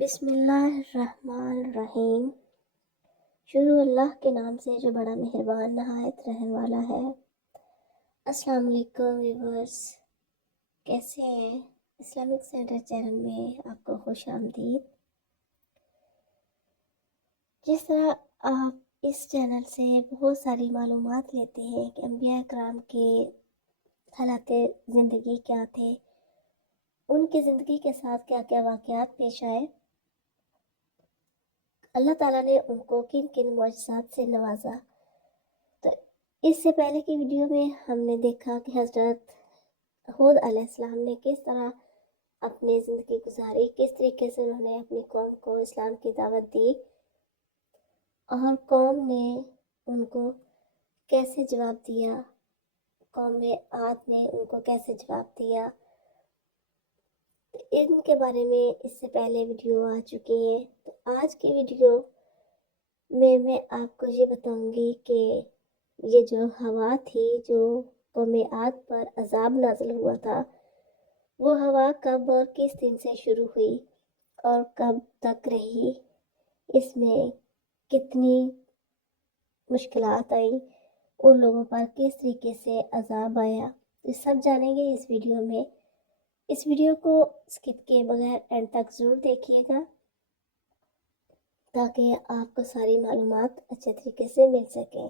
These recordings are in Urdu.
بسم اللہ الرحمن الرحیم۔ شروع اللہ کے نام سے جو بڑا مہربان نہایت رحم والا ہے۔ السلام علیکم ویورز، کیسے ہیں؟ اسلامک سینٹر چینل میں آپ کو خوش آمدید۔ جس طرح آپ اس چینل سے بہت ساری معلومات لیتے ہیں کہ انبیاء کرام کے حالات زندگی کیا تھے، ان کی زندگی کے ساتھ کیا کیا واقعات پیش آئے، اللہ تعالیٰ نے ان کو کن کن معجزات سے نوازا، تو اس سے پہلے کی ویڈیو میں ہم نے دیکھا کہ حضرت ہود علیہ السلام نے کس طرح اپنی زندگی گزاری، کس طریقے سے انہوں نے اپنی قوم کو اسلام کی دعوت دی اور قوم نے ان کو کیسے جواب دیا، قوم عاد نے ان کو کیسے جواب دیا۔ ان کے بارے میں اس سے پہلے ویڈیو آ چکی ہیں، تو آج کی ویڈیو میں آپ کو یہ بتاؤں گی کہ یہ جو ہوا تھی جو قوم عاد پر عذاب نازل ہوا تھا، وہ ہوا کب اور کس دن سے شروع ہوئی اور کب تک رہی، اس میں کتنی مشکلات آئیں، ان لوگوں پر کس طریقے سے عذاب آیا، یہ سب جانیں گے اس ویڈیو میں۔ اس ویڈیو کو سکپ کیے بغیر اینڈ تک ضرور دیکھیے گا تاکہ آپ کو ساری معلومات اچھے طریقے سے مل سکیں۔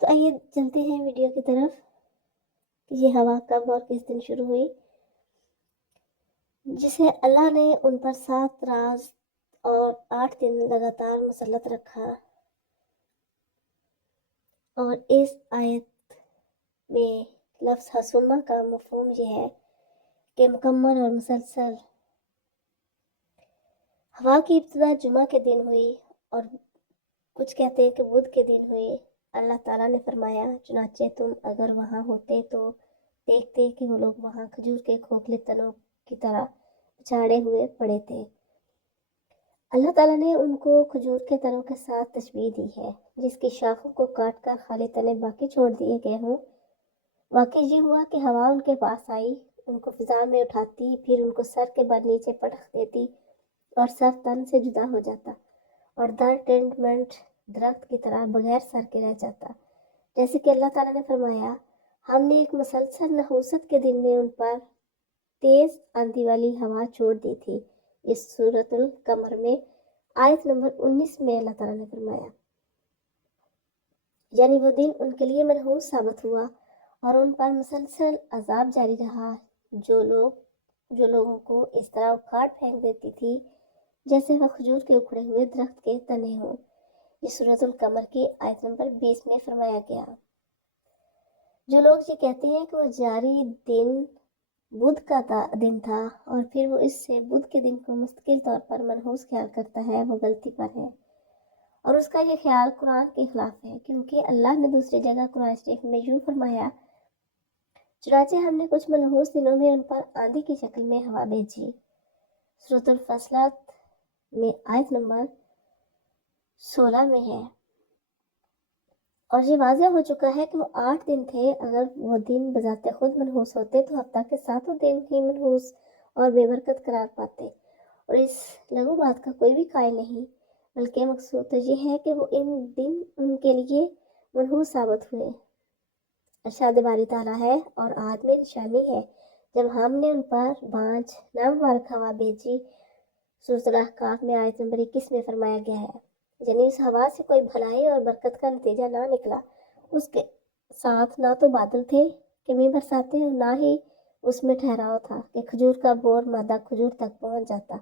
تو آئیے چلتے ہیں ویڈیو کی طرف کہ یہ ہوا کب اور کس دن شروع ہوئی، جسے اللہ نے ان پر 7 رات اور 8 دن لگاتار مسلط رکھا۔ اور اس آیت میں لفظ حسومہ کا مفہوم یہ ہے کہ مکمل اور مسلسل۔ ہوا کی ابتدا جمعہ کے دن ہوئی اور کچھ کہتے ہیں کہ بدھ کے دن ہوئی۔ اللہ تعالیٰ نے فرمایا، چنانچہ تم اگر وہاں ہوتے تو دیکھتے کہ وہ لوگ وہاں کھجور کے کھوکھلے تنوں کی طرح پچھاڑے ہوئے پڑے تھے۔ اللہ تعالیٰ نے ان کو کھجور کے تنوں کے ساتھ تشبیہ دی ہے، جس کی شاخوں کو کاٹ کر خالی تنے باقی چھوڑ دیے گئے ہوں۔ واقعہ یہ ہوا کہ ہوا ان کے پاس آئی، ان کو فضا میں اٹھاتی، پھر ان کو سر کے بل نیچے پٹخ دیتی اور سر تن سے جدا ہو جاتا اور در ٹینڈمنٹ درخت کی طرح بغیر سر کے رہ جاتا۔ جیسے کہ اللہ تعالیٰ نے فرمایا، ہم نے ایک مسلسل نحوست کے دن میں ان پر تیز آندھی والی ہوا چھوڑ دی تھی۔ اس سورۃ القمر میں آیت نمبر 19 میں اللہ تعالیٰ نے فرمایا، یعنی وہ دن ان کے لیے منحوس ثابت ہوا اور ان پر مسلسل عذاب جاری رہا، جو لوگوں کو اس طرح اکھاڑ پھینک دیتی تھی جیسے وہ کھجور کے اکھڑے ہوئے درخت کے تنے ہوں۔ یہ سورۃ القمر کی آیت نمبر 20 میں فرمایا گیا۔ جو لوگ یہ کہتے ہیں کہ وہ جاری دن بدھ کا دن تھا اور پھر وہ اس سے بدھ کے دن کو مستقل طور پر منحوس خیال کرتا ہے، وہ غلطی پر ہے، اور اس کا یہ خیال قرآن کے خلاف ہے، کیونکہ اللہ نے دوسری جگہ قرآن شریف میں یوں فرمایا، چنانچہ ہم نے کچھ منحوس دنوں میں ان پر آندھی کی شکل میں ہوا بھیجی۔ سورۃ الفصلت میں آیت نمبر 16 میں ہے۔ اور یہ واضح ہو چکا ہے کہ وہ 8 دن تھے، اگر وہ دن بذات خود منحوس ہوتے تو ہفتہ کے 7 دن ہی منحوس اور بے برکت قرار پاتے، اور اس لغو بات کا کوئی بھی قائل نہیں، بلکہ مقصود تو یہ ہے کہ وہ ان دن ان کے لیے منحوس ثابت ہوئے۔ ارشاد باری تعالیٰ ہے، اور عاد میں نشانی ہے جب ہم نے ان پر بانجھ نامبارک ہوا بھیجی۔ سورۃ الاحقاف میں آیت نمبر 21 میں فرمایا گیا ہے، یعنی اس ہوا سے کوئی بھلائی اور برکت کا نتیجہ نہ نکلا، اس کے ساتھ نہ تو بادل تھے کہ مینہ برساتے اور نہ ہی اس میں ٹھہراؤ تھا کہ کھجور کا بور مادہ کھجور تک پہنچ جاتا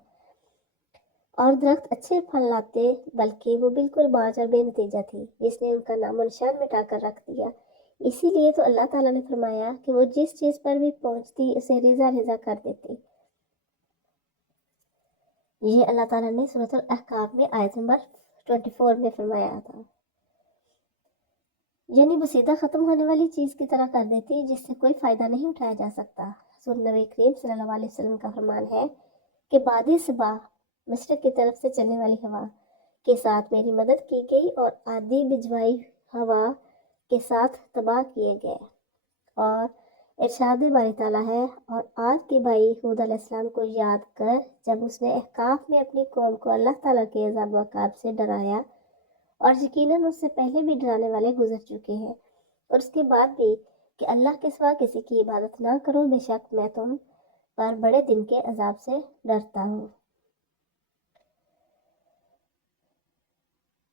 اور درخت اچھے پھل لاتے، بلکہ وہ بالکل بانجھ اور بے نتیجہ تھی، جس نے ان کا نام و نشان مٹا کر رکھ دیا۔ اسی لیے تو اللہ تعالیٰ نے فرمایا کہ وہ جس چیز پر بھی پہنچتی اسے ریزہ ریزہ کر دیتی۔ یہ اللہ تعالیٰ نے سورۃ الاحقاف میں آیت نمبر 24 میں فرمایا تھا، یعنی بسیدہ ختم ہونے والی چیز کی طرح کر دیتی جس سے کوئی فائدہ نہیں اٹھایا جا سکتا۔ حضور نبی کریم صلی اللہ علیہ وسلم کا فرمان ہے کہ بعد صبح مشرق کی طرف سے چلنے والی ہوا کے ساتھ میری مدد کی گئی اور آدھی بجوائی ہوا کے ساتھ تباہ کیے گئے، اور ارشاد باری تعالیٰ ہے، اور عاد کے بھائی ہود علیہ السلام کو یاد کر جب اس نے احقاف میں اپنی قوم کو اللہ تعالیٰ کے عذاب و عقاب سے ڈرایا، اور یقیناً اس سے پہلے بھی ڈرانے والے گزر چکے ہیں، اور اس کے بعد بھی کہ اللہ کے سوا کسی کی عبادت نہ کرو، بے شک میں تم پر بڑے دن کے عذاب سے ڈرتا ہوں۔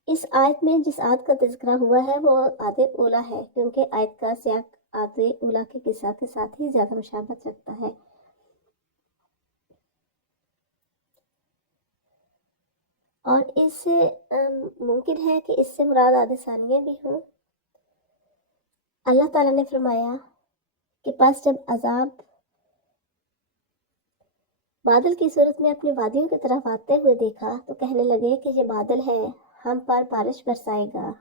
اس آیت میں جس آیت کا تذکرہ ہوا ہے وہ عاد اولیٰ ہے، کیونکہ آیت کا سیاق عاد اولیٰ کے قصہ کے ساتھ ہی زیادہ مشابہت رکھتا ہے۔ اور اس سے ممکن ہے کہ اس سے مراد عاد ثانیہ بھی ہوں۔ اللہ تعالیٰ نے فرمایا کہ پس جب عذاب بادل کی صورت میں اپنی وادیوں کی طرف آتے ہوئے دیکھا تو کہنے لگے کہ یہ بادل ہے، ہم پر بارش برسائے گا۔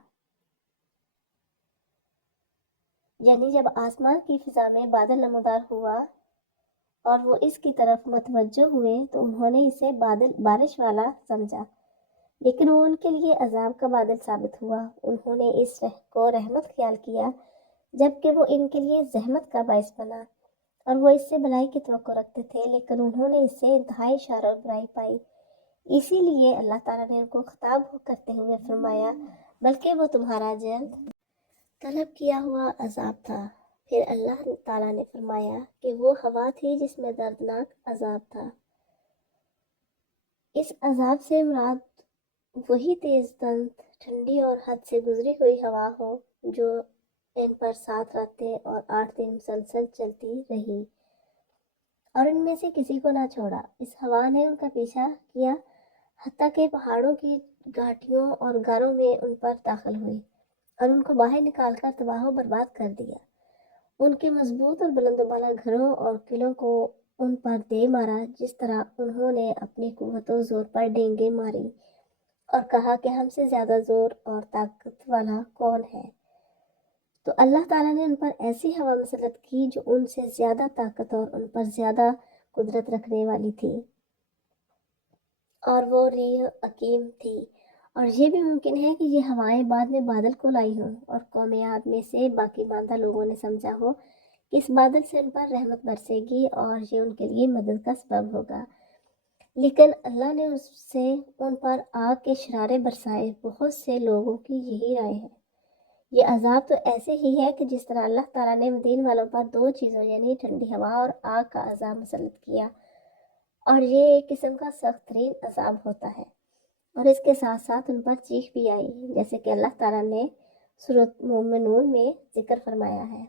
یعنی جب آسمان کی فضا میں بادل نمودار ہوا اور وہ اس کی طرف متوجہ ہوئے تو انہوں نے اسے بارش والا سمجھا، لیکن وہ ان کے لیے عذاب کا بادل ثابت ہوا۔ انہوں نے اس کو رحمت خیال کیا جبکہ وہ ان کے لیے زحمت کا باعث بنا، اور وہ اس سے بھلائی کی توقع رکھتے تھے، لیکن انہوں نے اس سے انتہائی شر اور برائی پائی۔ اسی لیے اللہ تعالیٰ نے ان کو خطاب کرتے ہوئے فرمایا، بلکہ وہ تمہارا جلد طلب کیا ہوا عذاب تھا۔ پھر اللہ تعالیٰ نے فرمایا کہ وہ ہوا تھی جس میں دردناک عذاب تھا۔ اس عذاب سے مراد وہی تیز دند، ٹھنڈی اور حد سے گزری ہوئی ہوا ہو جو ان پر 7 راتیں اور 8 دن مسلسل چلتی رہی اور ان میں سے کسی کو نہ چھوڑا۔ اس ہوا نے ان کا پیچھا کیا حتیٰ کہ پہاڑوں کی گھاٹیوں اور غاروں میں ان پر داخل ہوئی اور ان کو باہر نکال کر تباہ و برباد کر دیا۔ ان کے مضبوط اور بلند و بالا گھروں اور قلعوں کو ان پر دے مارا، جس طرح انہوں نے اپنی قوت و زور پر ڈینگیں ماری اور کہا کہ ہم سے زیادہ زور اور طاقت والا کون ہے۔ تو اللہ تعالیٰ نے ان پر ایسی ہوا مسلط کی جو ان سے زیادہ طاقت اور ان پر زیادہ قدرت رکھنے والی تھی، اور وہ ریح عقیم تھی۔ اور یہ بھی ممکن ہے کہ یہ ہوائیں بعد میں بادل کو لائی ہوں اور قوم عاد میں سے باقی ماندہ لوگوں نے سمجھا ہو کہ اس بادل سے ان پر رحمت برسے گی اور یہ ان کے لیے مدد کا سبب ہوگا، لیکن اللہ نے اس سے ان پر آگ کے شرارے برسائے۔ بہت سے لوگوں کی یہی رائے ہے۔ یہ عذاب تو ایسے ہی ہے کہ جس طرح اللہ تعالیٰ نے مدین والوں پر 2 چیزوں یعنی ٹھنڈی ہوا اور آگ کا عذاب مسلط کیا، اور یہ ایک قسم کا سخت ترین عذاب ہوتا ہے، اور اس کے ساتھ ساتھ ان پر چیخ بھی آئی، جیسے کہ اللہ تعالیٰ نے سورۃ مومنون میں ذکر فرمایا ہے۔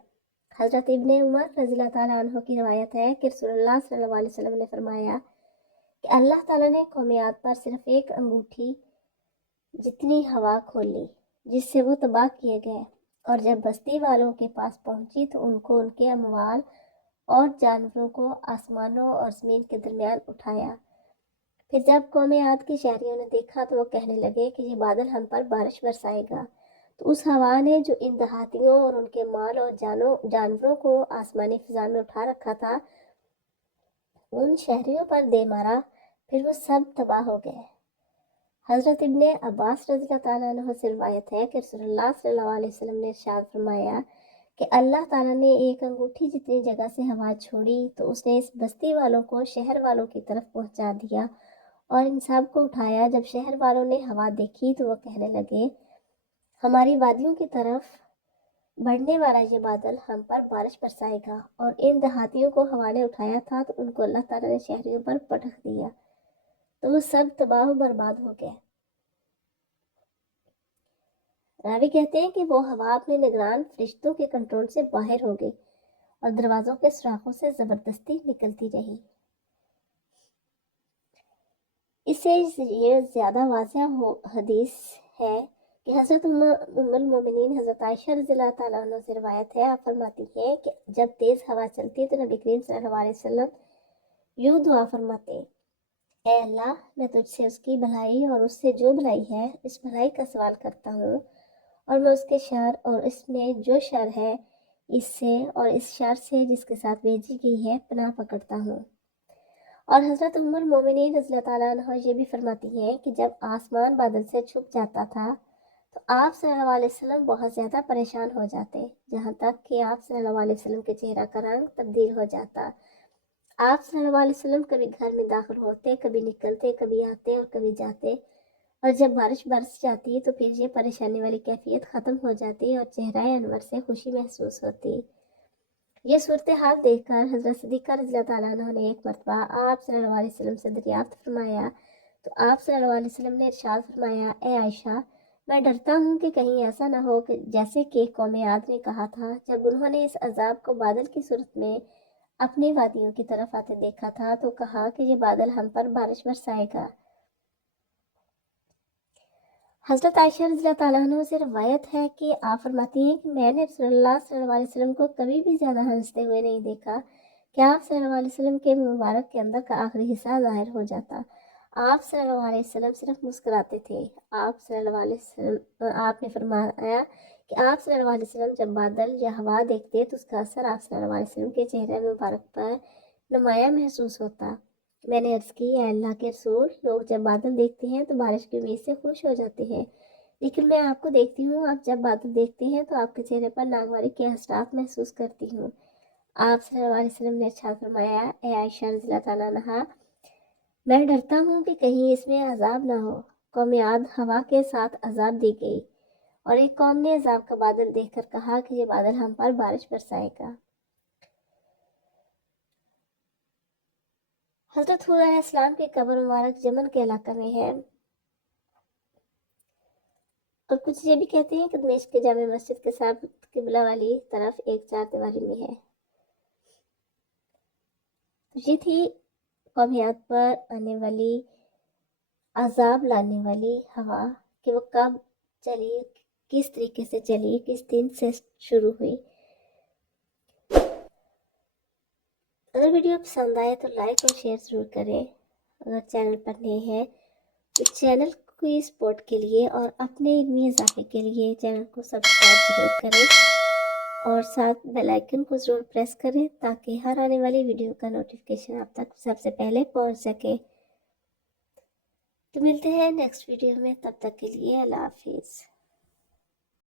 حضرت ابن عمر رضی اللہ تعالیٰ عنہ کی روایت ہے کہ رسول اللہ صلی اللہ علیہ وسلم نے فرمایا کہ اللہ تعالیٰ نے قوم عاد پر صرف ایک انگوٹھی جتنی ہوا کھولی جس سے وہ تباہ کیے گئے، اور جب بستی والوں کے پاس پہنچی تو ان کو ان کے اموال اور جانوروں کو آسمانوں اور زمین کے درمیان اٹھایا۔ پھر جب قوم عاد کے شہریوں نے دیکھا تو وہ کہنے لگے کہ یہ بادل ہم پر بارش برسائے گا، تو اس ہوا نے جو ان دیہاتیوں اور ان کے مال اور جانوروں کو آسمانی فضا میں اٹھا رکھا تھا ان شہریوں پر دے مارا، پھر وہ سب تباہ ہو گئے۔ حضرت ابن عباس رضی اللہ تعالیٰ عنہ سے روایت ہے کہ رسول اللہ صلی اللہ علیہ وسلم نے ارشاد فرمایا کہ اللہ تعالیٰ نے ایک انگوٹھی جتنی جگہ سے ہوا چھوڑی تو اس نے اس بستی والوں کو شہر والوں کی طرف پہنچا دیا اور ان سب کو اٹھایا۔ جب شہر والوں نے ہوا دیکھی تو وہ کہنے لگے ہماری وادیوں کی طرف بڑھنے والا یہ بادل ہم پر بارش برسائے گا، اور ان دیہاتیوں کو ہوا نے اٹھایا تھا تو ان کو اللہ تعالیٰ نے شہریوں پر پٹخ دیا تو وہ سب تباہ و برباد ہو گئے۔ راوی کہتے ہیں کہ وہ ہوا اپنے نگران فرشتوں کے کنٹرول سے باہر ہو گئی اور دروازوں کے سوراخوں سے زبردستی نکلتی رہی۔ اس سے یہ زیادہ واضح حدیث ہے کہ حضرت ام المومنین حضرت عائشہ رضی اللہ تعالیٰ عنہ سے روایت ہے، آپ فرماتی ہیں کہ جب تیز ہوا چلتی تو نبی کریم صلی اللہ علیہ وسلم یوں دعا فرماتے، اے اللہ میں تجھ سے اس کی بھلائی اور اس سے جو بھلائی ہے اس بھلائی کا سوال کرتا ہوں، اور میں اس کے شر اور اس میں جو شر ہے اس سے اور اس شر سے جس کے ساتھ بھیجی گئی ہے پناہ پکڑتا ہوں۔ اور حضرت ام المومنین رضی اللہ تعالیٰ عنہ یہ بھی فرماتی ہیں کہ جب آسمان بادل سے چھپ جاتا تھا تو آپ صلی اللہ علیہ وسلم بہت زیادہ پریشان ہو جاتے، جہاں تک کہ آپ صلی اللہ علیہ وسلم کے چہرہ کا رنگ تبدیل ہو جاتا۔ آپ صلی اللہ علیہ وسلم کبھی گھر میں داخل ہوتے، کبھی نکلتے، کبھی آتے اور کبھی جاتے، اور جب بارش برس جاتی تو پھر یہ پریشانی والی کیفیت ختم ہو جاتی اور چہرہ انور سے خوشی محسوس ہوتی۔ یہ صورتحال دیکھ کر حضرت صدیقہ رضی اللہ تعالیٰ عنہ نے ایک مرتبہ آپ صلی اللہ علیہ وسلم سے دریافت فرمایا تو آپ صلی اللہ علیہ وسلم نے ارشاد فرمایا، اے عائشہ، میں ڈرتا ہوں کہ کہیں ایسا نہ ہو کہ جیسے کہ قوم عاد نے کہا تھا جب انہوں نے اس عذاب کو بادل کی صورت میں اپنی وادیوں کی طرف آتے دیکھا تھا تو کہا کہ یہ بادل ہم پر بارش برسائے گا۔ حضرت عائشہ رضی اللہ تعالیٰ عنہ سے روایت ہے کہ آپ فرماتی ہیں کہ میں نے رسول اللہ صلی اللہ علیہ وسلم کو کبھی بھی زیادہ ہنستے ہوئے نہیں دیکھا کہ آپ صلی اللہ علیہ وسلم کے مبارک کے اندر کا آخری حصہ ظاہر ہو جاتا۔ آپ صلی اللہ علیہ وسلم صرف مسکراتے تھے۔ آپ صلی اللہ علیہ وسلم آپ نے فرمایا کہ آپ صلی اللہ علیہ وسلم جب بادل یا ہوا دیکھتے تو اس کا اثر آپ صلی اللہ علیہ وسلم کے چہرے مبارک پر نمایاں محسوس ہوتا۔ میں نے عرض کی، اے اللہ کے رسول، لوگ جب بادل دیکھتے ہیں تو بارش کی امید سے خوش ہو جاتے ہیں، لیکن میں آپ کو دیکھتی ہوں، آپ جب بادل دیکھتے ہیں تو آپ کے چہرے پر ناگواری کے اثرات محسوس کرتی ہوں۔ آپ صلی اللہ علیہ وسلم نے ارشاد فرمایا، اے عائشہ رضی اللہ تعالیٰ عنہا، میں ڈرتا ہوں کہ کہیں اس میں عذاب نہ ہو۔ قوم عاد ہوا کے ساتھ عذاب دی گئی، اور ایک قوم نے عذاب کا بادل دیکھ کر کہا کہ یہ بادل ہم پر بارش برسائے گا۔ حضرت ہود علیہ السلام کی قبر مبارک یمن کے علاقہ میں ہے، اور کچھ یہ بھی کہتے ہیں کہ دمشق کے جامع مسجد کے ساتھ قبلہ والی طرف ایک چار دیواری میں ہے۔ یہ تھی قوم عاد پر آنے والی عذاب لانے والی ہوا کہ وہ کب چلی، کس طریقے سے چلی، کس دن سے شروع ہوئی۔ اگر ویڈیو پسند آئے تو لائک اور شیئر ضرور کریں۔ اگر چینل پر نئے ہیں تو چینل کی سپورٹ کے لیے اور اپنے علمی اضافے کے لیے چینل کو سبسکرائب ضرور کریں اور ساتھ بیل آئیکن کو ضرور پریس کریں تاکہ ہر آنے والی ویڈیو کا نوٹیفیکیشن آپ تک سب سے پہلے پہنچ سکے۔ تو ملتے ہیں نیکسٹ ویڈیو میں، تب تک کے لیے اللہ حافظ۔